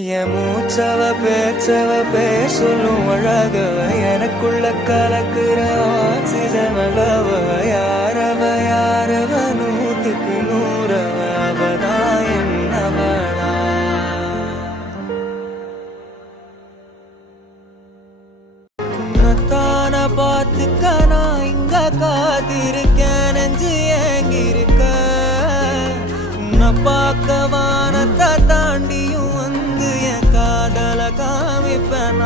என் மூச்சவ பேச்சவ பேசலும் அழகவ எனக்குள்ள கலக்குற ஆக்சிஜன் அளவ யாரவ யாரவ நூத்துக்கு நூறவ அவதான் என்னவளா உன்னத்தான பார்த்துக்க நான் இங்க காத்திருக்கேன் நெஞ்சு ஏங்கிருக்க உன்னை பார்க்க வானத்தை தாண்டியும் காதல காமிப்பேன்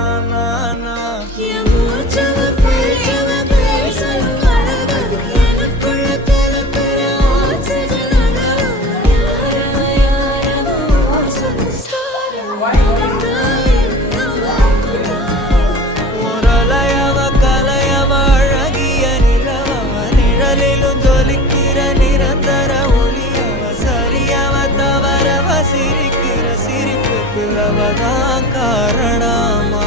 ஒரலையவ கலையவ அழகிய நிலவவ நிழலிலும் ஜொலிக்கிற நிரந்தர ஒளியவ சரியவ தவறவ சிரிக்கிற சிரிப்புக்கு அவதான் காரணமா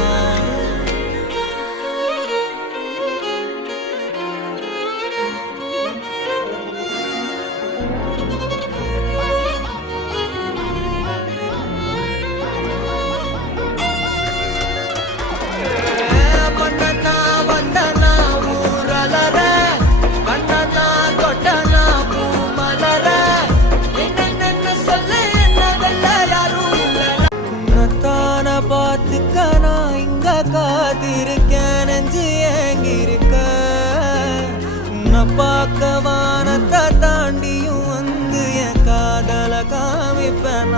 பார்த்துக்க நான் இங்க காத்திருக்கேன் நெஞ்சு ஏங்கிருக்க உன்னை பார்க்க வானத்தை தாண்டியும் வந்து என் காதல காமிப்பேன்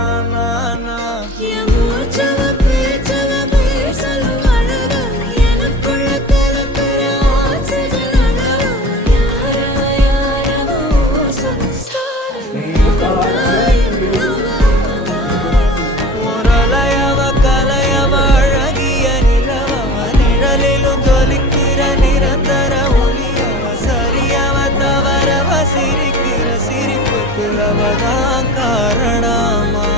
சிரிக்கிற சிரிப்புக்கு அவதான் காரணமா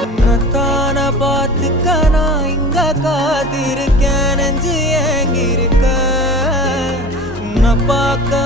உன்னத்தான பார்த்துக்க நான் இங்க காத்திருக்கேன் நெஞ்சு ஏங்கிருக்க உன்னை பார்க்க